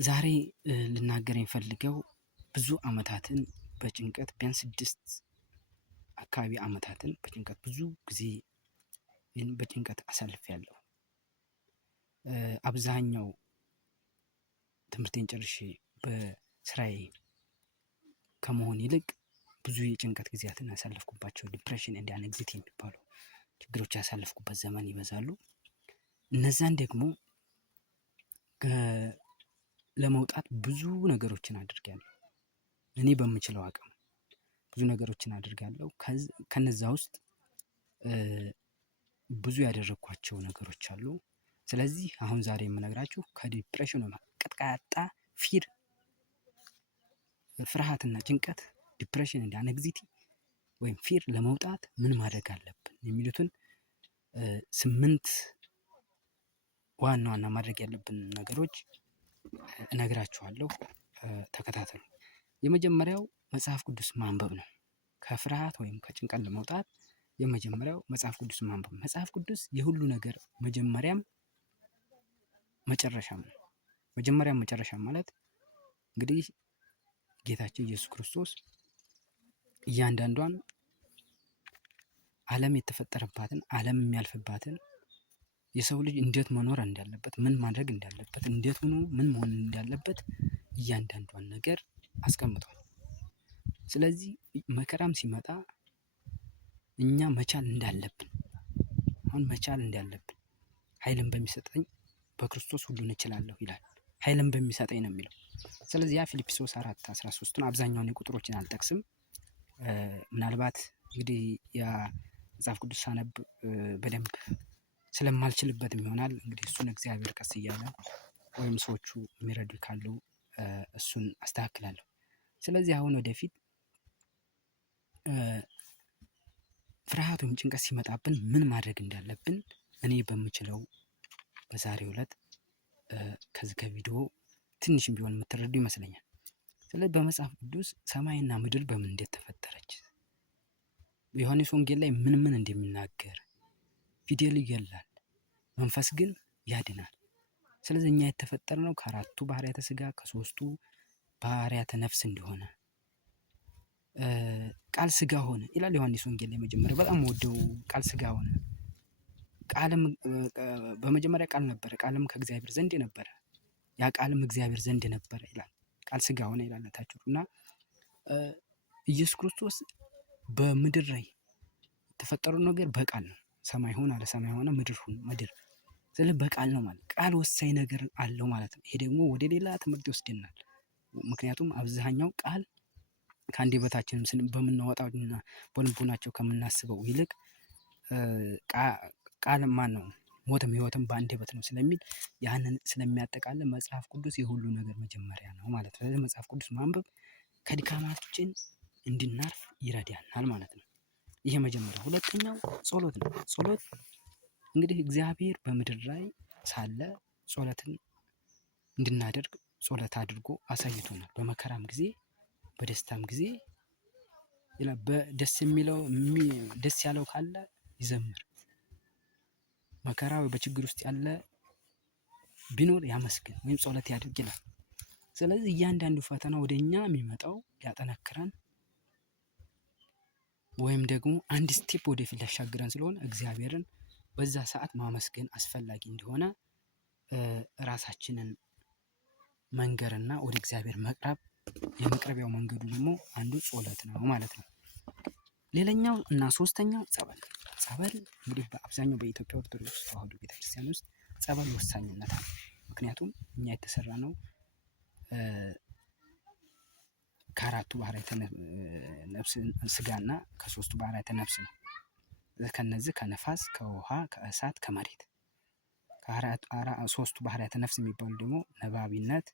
ዛሬ ልናገር የምፈልገው ብዙ አመታትን በጭንቀት ቢያንስ 6 አካባቢ አመታትን በጭንቀት ብዙ ጊዜ በጭንቀት አሳልፌያለሁ። አብዛኛው ትምህርቴን ጨርሼ በስራዬ ከመሆን ይልቅ ብዙ የጭንቀት ጊዜያትን ያሳለፍኩባቸው ዲፕሬሽን ኤንድ አንግዛይቲ የሚባሉ ችግሮች ያሳለፍኩበት ዘመን ይበዛሉ። እነዛን ደግሞ ለመውጣት ብዙ ነገሮችን አድርጌያለሁ። እኔ በምችለው አቅም ብዙ ነገሮችን አድርጋለሁ። ከነዛ ውስጥ ብዙ ያደረኳቸው ነገሮች አሉ። ስለዚህ አሁን ዛሬ የምነግራችሁ ከዲፕሬሽኑ ቀጥቃጣ ፊር ፍርሃትና ጭንቀት ዲፕሬሽን ኤንድ አንግዛይቲ ወይም ፊር ለመውጣት ምን ማድረግ አለብን የሚሉትን 8 ዋና ዋና ማድረግ ያለብን ነገሮች እነግራችኋለሁ። ተከታተሉ። የመጀመሪያው መጽሐፍ ቅዱስ ማንበብ ነው። ከፍርሃት ወይም ከጭንቀት ለመውጣት የመጀመሪያው መጽሐፍ ቅዱስ ማንበብ። መጽሐፍ ቅዱስ የሁሉ ነገር መጀመሪያም መጨረሻም ነው። መጀመሪያም መጨረሻም ማለት እንግዲህ ጌታችን ኢየሱስ ክርስቶስ እያንዳንዷን ዓለም የተፈጠረባትን ዓለም የሚያልፍባትን የሰው ልጅ እንዴት መኖር እንዳለበት ምን ማድረግ እንዳለበት እንዴት ሆኖ ምን መሆን እንዳለበት እያንዳንዷን ነገር አስቀምጧል። ስለዚህ መከራም ሲመጣ እኛ መቻል እንዳለብን ኃይልን በሚሰጠኝ በክርስቶስ ሁሉን እችላለሁ ይላል። ኃይልን በሚሰጠኝ ነው የሚለው። ስለዚህ ያ ፊልጵስዩስ 4:13 ነው። አብዛኛውን የቁጥሮችን አልጠቅስም። ምናልባት እንግዲህ ያ መጽሐፍ ቅዱስ ሳነብ በደንብ ስለማልችልበትም ይሆናል። እንግዲህ እሱን እግዚአብሔር ቀስ እያለ ወይም ሰዎቹ የሚረዱ ካሉ እሱን አስተካክላለሁ። ስለዚህ አሁን ወደፊት ፍርሃት ወይም ጭንቀት ሲመጣብን ምን ማድረግ እንዳለብን እኔ በምችለው በዛሬው ዕለት ከዚህ ከቪዲዮ ትንሽም ቢሆን የምትረዱ ይመስለኛል። ስለዚህ በመጽሐፍ ቅዱስ ሰማይና ምድር በምን እንዴት ተፈጠረች፣ በዮሐንስ ወንጌል ላይ ምን እንደሚናገር ፊደል ይገላል፣ መንፈስ ግን ያድናል። ስለዚህ እኛ የተፈጠርነው ከአራቱ ባህሪያተ ሥጋ ከሶስቱ ባህሪያተ ነፍስ እንደሆነ ቃል ሥጋ ሆነ ይላል ዮሐንስ ወንጌል ላይ። መጀመሪያ በጣም ወደው ቃል ሥጋ ሆነ፣ ቃልም በመጀመሪያ ቃል ነበረ፣ ቃልም ከእግዚአብሔር ዘንድ ነበረ፣ ያ ቃልም እግዚአብሔር ዘንድ ነበረ ይላል። ቃል ሥጋ ሆነ ይላል ታችሁ እና ኢየሱስ ክርስቶስ በምድር ላይ የተፈጠረው ነገር በቃል ነው። ሰማይ ሆነ አለ፣ ሰማይ ሆነ፣ ምድር ሆነ ምድር። ስለዚህ በቃል ነው ማለት ቃል ወሳኝ ነገር አለው ማለት ነው። ይሄ ደግሞ ወደ ሌላ ትምህርት ይወስደናል። ምክንያቱም አብዛኛው ቃል ከአንደበታችን በምናወጣውና በልቦናቸው ከምናስበው ይልቅ ቃል ነው ሞትም ሕይወትም በአንደበት ነው ስለሚል ያንን ስለሚያጠቃልል መጽሐፍ ቅዱስ የሁሉ ነገር መጀመሪያ ነው ማለት ነው። ስለዚህ መጽሐፍ ቅዱስ ማንበብ ከድካማችን እንድናርፍ ይረዳናል ማለት ነው። ይሄ መጀመሪያ። ሁለተኛው ጸሎት ነው። ጸሎት እንግዲህ እግዚአብሔር በምድር ላይ ሳለ ጸሎትን እንድናደርግ ጸሎት አድርጎ አሳይቶናል። በመከራም ጊዜ በደስታም ጊዜ ደስ ያለው ካለ ይዘምር፣ መከራ ወይ በችግር ውስጥ ያለ ቢኖር ያመስግን ወይም ጸሎት ያድርግ ይላል። ስለዚህ እያንዳንዱ ፈተና ወደኛ የሚመጣው ሊያጠነክረን ወይም ደግሞ አንድ ስቴፕ ወደፊት ሊያሻግረን ስለሆነ እግዚአብሔርን በዛ ሰዓት ማመስገን አስፈላጊ እንደሆነ ራሳችንን መንገርና ወደ እግዚአብሔር መቅረብ፣ የመቅረቢያው መንገዱ ደግሞ አንዱ ጸሎት ነው ማለት ነው። ሌላኛው እና ሶስተኛው ጸበል። ጸበል እንግዲህ በአብዛኛው በኢትዮጵያ ኦርቶዶክስ ተዋሕዶ ቤተክርስቲያን ውስጥ ጸበል ወሳኝነት አለው። ምክንያቱም እኛ የተሰራነው ከአራቱ ባህሪያተ ነፍስ ሥጋና ከሶስቱ ባህሪያተ ነፍስ ነው። ከነዚህ ከነፋስ፣ ከውሃ፣ ከእሳት፣ ከመሬት ሶስቱ ባህሪያተ ነፍስ የሚባሉ ደግሞ ነባቢነት፣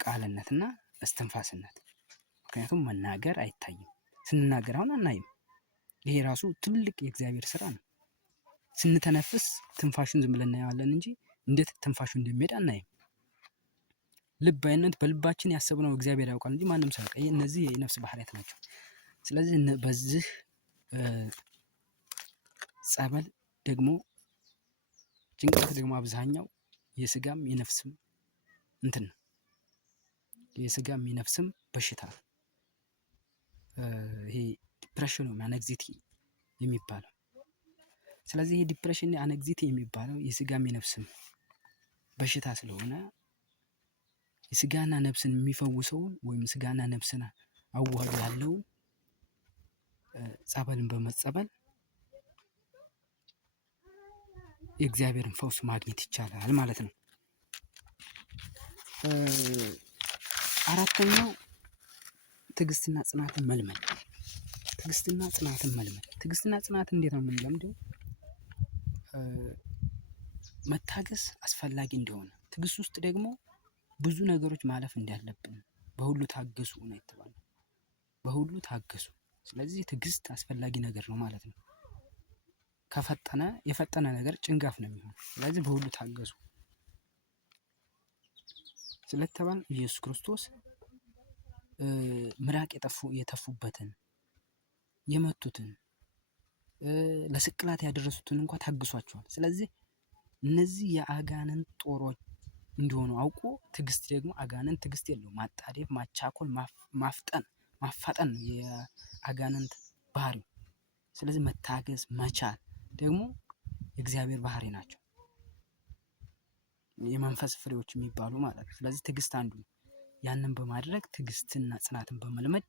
ቃልነትና እስትንፋስነት። ምክንያቱም መናገር አይታይም፣ ስንናገር አሁን አናይም። ይሄ ራሱ ትልቅ የእግዚአብሔር ስራ ነው። ስንተነፍስ ትንፋሹን ዝም ብለን እናየዋለን እንጂ እንዴት ትንፋሹ እንደሚሄድ አናይም። ልባዊነት በልባችን ያሰብነው እግዚአብሔር ያውቃል እንጂ ማንም ሰው ያውቃል። እነዚህ የነፍስ ባህሪያት ናቸው። ስለዚህ በዚህ ጸበል ደግሞ ጭንቀት ደግሞ አብዛኛው የስጋም የነፍስም እንትን ነው፣ የስጋም የነፍስም በሽታ ይሄ ዲፕሬሽን ወይም አነግዛይቲ የሚባለው። ስለዚህ ይሄ ዲፕሬሽን አነግዛይቲ የሚባለው የስጋም የነፍስም በሽታ ስለሆነ የስጋና ነፍስን የሚፈውሰውን ወይም ስጋና ነፍስን አዋህዶ ያለውን ጸበልን በመጸበል የእግዚአብሔርን ፈውስ ማግኘት ይቻላል ማለት ነው። አራተኛው ትዕግስትና ጽናትን መልመድ። ትዕግስትና ጽናትን እንዴት ነው የምንለምደው? መታገስ አስፈላጊ እንደሆነ፣ ትዕግስት ውስጥ ደግሞ ብዙ ነገሮች ማለፍ እንዳለብን፣ በሁሉ ታገሱ ነው የተባለው። በሁሉ ታገሱ። ስለዚህ ትዕግስት አስፈላጊ ነገር ነው ማለት ነው። የፈጠነ ነገር ጭንጋፍ ነው የሚሆነው። ስለዚህ በሁሉ ታገሱ ስለተባል ኢየሱስ ክርስቶስ ምራቅ የተፉበትን የመቱትን ለስቅላት ያደረሱትን እንኳን ታግሷቸዋል። ስለዚህ እነዚህ የአጋንንት ጦሮች እንደሆኑ አውቆ ትዕግስት ደግሞ አጋንንት ትዕግስት የለውም። ማጣደፍ፣ ማቻኮል፣ ማፋጠን ነው የአጋንንት ባህሪው። ስለዚህ መታገስ መቻል ደግሞ የእግዚአብሔር ባህሪ ናቸው፣ የመንፈስ ፍሬዎች የሚባሉ ማለት ነው። ስለዚህ ትዕግስት አንዱ ነው። ያንን በማድረግ ትዕግስትና ጽናትን በመልመድ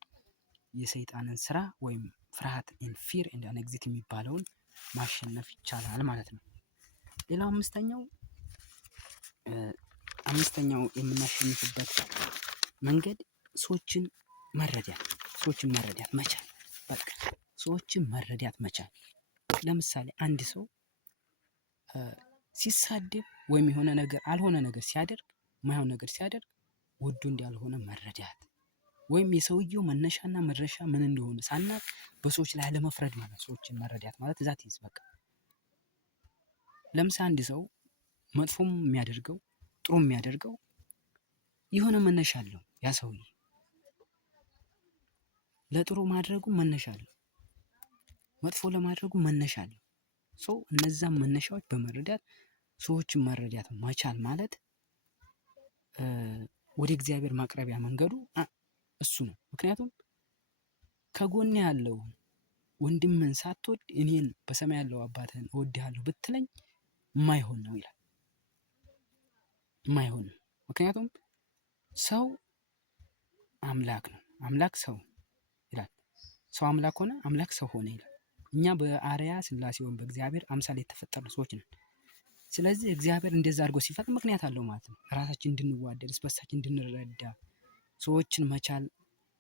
የሰይጣንን ስራ ወይም ፍርሃት ፊር ኤንድ አነግዛይቲ የሚባለውን ማሸነፍ ይቻላል ማለት ነው። ሌላው አምስተኛው የምናሸንፍበት መንገድ ሰዎችን መረዳት መቻል። በቃ ሰዎችን መረዳት መቻል። ለምሳሌ አንድ ሰው ሲሳደብ ወይም የሆነ ነገር አልሆነ ነገር ሲያደርግ፣ ማይሆን ነገር ሲያደርግ ወዶ እንዳልሆነ መረዳት ወይም የሰውየው መነሻና መድረሻ ምን እንደሆነ ሳናቅ በሰዎች ላይ አለመፍረድ ማለት ሰዎችን መረዳት ማለት ዛት ይዝ በቃ። ለምሳሌ አንድ ሰው መጥፎም የሚያደርገው ጥሩ የሚያደርገው የሆነ መነሻ አለው። ያ ሰውዬ ለጥሩ ማድረጉ መነሻ አለው፣ መጥፎ ለማድረጉ መነሻ አለው። ሰው እነዛን መነሻዎች በመረዳት ሰዎችን መረዳት መቻል ማለት ወደ እግዚአብሔር ማቅረቢያ መንገዱ እሱ ነው። ምክንያቱም ከጎኔ ያለው ወንድምን ሳትወድ እኔን በሰማይ ያለው አባትህን እወድሃለሁ ብትለኝ የማይሆን ነው ይላል። የማይሆን ነው። ምክንያቱም ሰው አምላክ ነው፣ አምላክ ሰው ይላል። ሰው አምላክ ሆነ፣ አምላክ ሰው ሆነ ይላል። እኛ በአርአያ ሥላሴ ወይም በእግዚአብሔር አምሳል የተፈጠሩ ሰዎች ነን። ስለዚህ እግዚአብሔር እንደዛ አድርጎ ሲፈጥር ምክንያት አለው ማለት ነው። ራሳችን እንድንዋደድ፣ በሳችን እንድንረዳ፣ ሰዎችን መቻል፣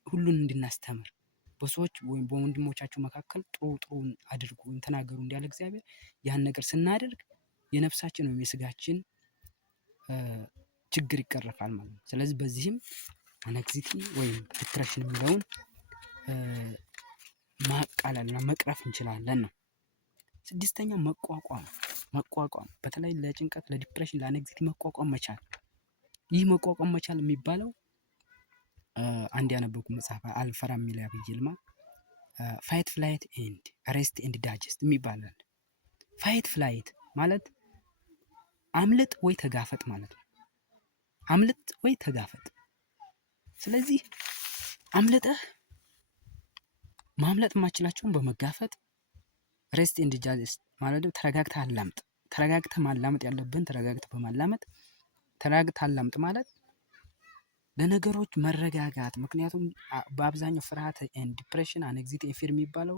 ሁሉን እንድናስተምር፣ በሰዎች ወይም በወንድሞቻቸው መካከል ጥሩን አድርጉ ወይም ተናገሩ እንዳለ እግዚአብሔር ያን ነገር ስናደርግ የነፍሳችን ወይም የስጋችን ችግር ይቀረፋል ማለት ነው። ስለዚህ በዚህም አነግዛይቲ ወይም ዲፕሬሽን የሚለውን ማቃለልና መቅረፍ እንችላለን ነው። ስድስተኛው መቋቋም በተለይ ለጭንቀት፣ ለዲፕሬሽን፣ ለአነግዛይቲ መቋቋም መቻል። ይህ መቋቋም መቻል የሚባለው አንድ ያነበብኩ መጽሐፍ አልፈራም የሚል አብይ ይልማ ፋይት ፍላይት ኤንድ ሬስት ኤንድ ዳይጀስት የሚባላል። ፋይት ፍላይት ማለት አምልጥ ወይ ተጋፈጥ ማለት ነው። አምልጥ ወይ ተጋፈጥ። ስለዚህ አምልጠህ ማምለጥ የማችላቸውን በመጋፈጥ ሬስት ኤንድ ዳይጀስት ማለት ተረጋግተህ አላምጥ። ተረጋግተህ ማላመጥ ያለብን ተረጋግተህ በማላመጥ ተረጋግተህ አላምጥ ማለት ለነገሮች መረጋጋት። ምክንያቱም በአብዛኛው ፍርሃት ኤንድ ዲፕሬሽን አነግዛይቲ ፊር የሚባለው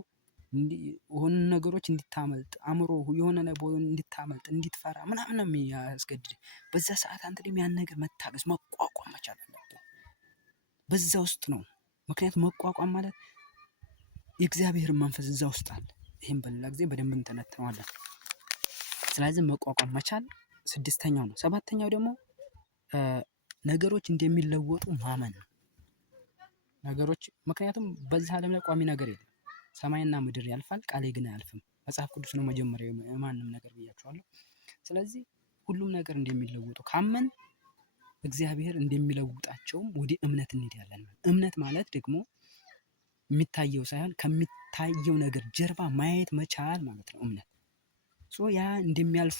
የሆኑ ነገሮች እንድታመልጥ አእምሮ የሆነ እንድታመልጥ እንድትፈራ ምናምን ነው የሚያስገድድ። በዛ ሰዓት አንተ ደግሞ ያን ነገር መታገስ መቋቋም መቻል አለብህ። በዛ ውስጥ ነው። ምክንያቱም መቋቋም ማለት የእግዚአብሔር መንፈስ እዛ ውስጥ አለ። ይህም በሌላ ጊዜ በደንብ እንተነትነዋለን። ስለዚህ መቋቋም መቻል ስድስተኛው ነው። ሰባተኛው ደግሞ ነገሮች እንደሚለወጡ ማመን ነው። ነገሮች ምክንያቱም በዚህ ዓለም ላይ ቋሚ ነገር የለም። ሰማይና ምድር ያልፋል፣ ቃሌ ግን አያልፍም። መጽሐፍ ቅዱስ ነው መጀመሪያው የማንም ነገር ብያቸዋለሁ። ስለዚህ ሁሉም ነገር እንደሚለወጡ ካመን እግዚአብሔር እንደሚለውጣቸውም ወደ እምነት እንሄዳለን። እምነት ማለት ደግሞ የሚታየው ሳይሆን ከሚታየው ነገር ጀርባ ማየት መቻል ማለት ነው እምነት። ያ እንደሚያልፉ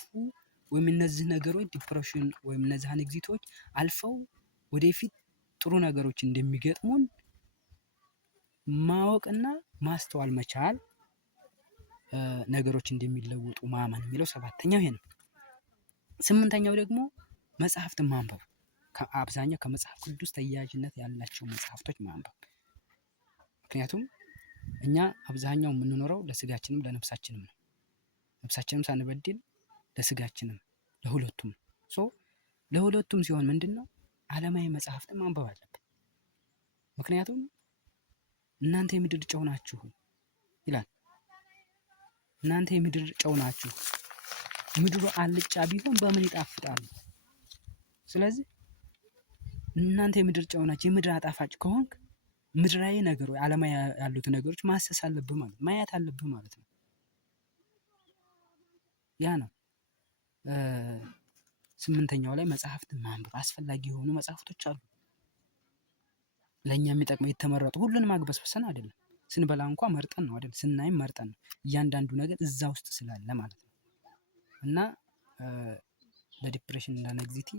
ወይም እነዚህ ነገሮች ዲፕሬሽን ወይም እነዚህ አንግዛይቲዎች አልፈው ወደፊት ጥሩ ነገሮች እንደሚገጥሙን ማወቅና ማስተዋል መቻል ነገሮች እንደሚለወጡ ማመን የሚለው ሰባተኛው ይሄ ነው። ስምንተኛው ደግሞ መጽሐፍትን ማንበብ አብዛኛው ከመጽሐፍ ቅዱስ ተያያዥነት ያላቸው መጽሐፍቶች ማንበብ። ምክንያቱም እኛ አብዛኛው የምንኖረው ለስጋችንም ለነፍሳችንም ነው። ነፍሳችንም ሳንበድል ለስጋችንም ለሁለቱም ለሁለቱም ሲሆን ምንድነው ዓለማዊ መጽሐፍትን ማንበብ አለብን። ምክንያቱም እናንተ የምድር ጨው ናችሁ ይላል። እናንተ የምድር ጨው ናችሁ፣ ምድሩ አልጫ ቢሆን በምን ይጣፍጣል? ስለዚህ እናንተ የምድር ጨው ናችሁ፣ የምድር አጣፋጭ ከሆንክ ምድራዊ ነገሮች ዓለማዊ ያሉት ነገሮች ማሰስ አለብህ ማለት ማየት አለብህ ማለት ነው። ያ ነው። ስምንተኛው ላይ መጽሐፍትን ማንበብ አስፈላጊ የሆኑ መጽሐፍቶች አሉ። ለኛ የሚጠቅመው የተመረጡ ሁሉንም ማግበስበሰን አይደለም። ስንበላ እንኳን መርጠን ነው አይደል? ስናይም መርጠን ነው። እያንዳንዱ ነገር እዛ ውስጥ ስላለ ማለት ነው። እና ለዲፕሬሽን እና ለአንግዛይቲ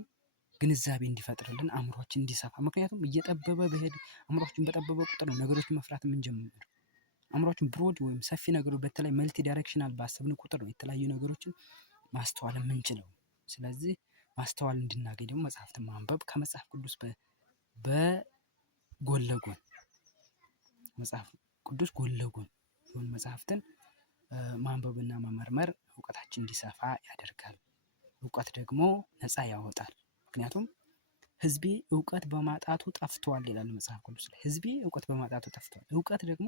ግንዛቤ እንዲፈጥርልን አእምሮአችን እንዲሰፋ። ምክንያቱም እየጠበበ በሄድ አእምሮአችን በጠበበ ቁጥር ነው ነገሮችን መፍራት የምንጀምረው። አእምሮአችን ብሮድ ወይም ሰፊ ነገሮች በተለይ መልቲ ዳይሬክሽናል ባሰብን ቁጥር ነው የተለያዩ ነገሮችን ማስተዋል የምንችለው። ስለዚህ ማስተዋል እንድናገኝ ደግሞ መጽሐፍትን ማንበብ ከመጽሐፍ ቅዱስ በጎን ለጎን መጽሐፍ ቅዱስ ጎን ለጎን የሆኑ መጽሐፍትን ማንበብና መመርመር እውቀታችን እንዲሰፋ ያደርጋል። እውቀት ደግሞ ነፃ ያወጣል። ምክንያቱም ሕዝቤ እውቀት በማጣቱ ጠፍቷል ይላል መጽሐፍ ቅዱስ ላይ። ሕዝቤ እውቀት በማጣቱ ጠፍቷል። እውቀት ደግሞ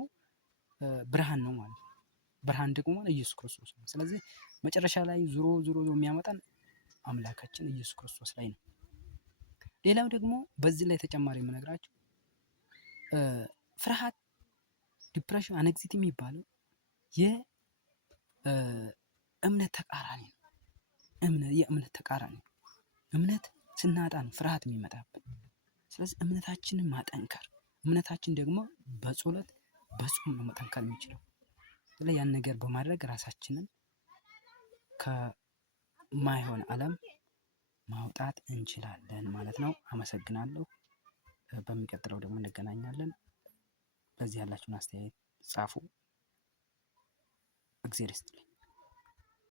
ብርሃን ነው ማለት ነው። ብርሃን ደግሞ ኢየሱስ ክርስቶስ ነው። ስለዚህ መጨረሻ ላይ ዙሮ የሚያመጣን አምላካችን ኢየሱስ ክርስቶስ ላይ ነው። ሌላው ደግሞ በዚህ ላይ ተጨማሪ የምነግራችሁ ፍርሃት፣ ዲፕሬሽን፣ አንግዛይቲ የሚባለው የእምነት ተቃራኒ ነው። የእምነት ተቃራኒ ነው። እምነት ስናጣ ነው ፍርሃት የሚመጣብን። ስለዚህ እምነታችንን ማጠንከር፣ እምነታችን ደግሞ በጸሎት በጾም ነው መጠንከር የሚችለው። ስለዚህ ያን ነገር በማድረግ ራሳችንን ከማይሆን ዓለም ማውጣት እንችላለን ማለት ነው። አመሰግናለሁ። በሚቀጥለው ደግሞ እንገናኛለን። በዚህ ያላችሁን አስተያየት ጻፉ። እግዚአብሔር ይስጥልኝ።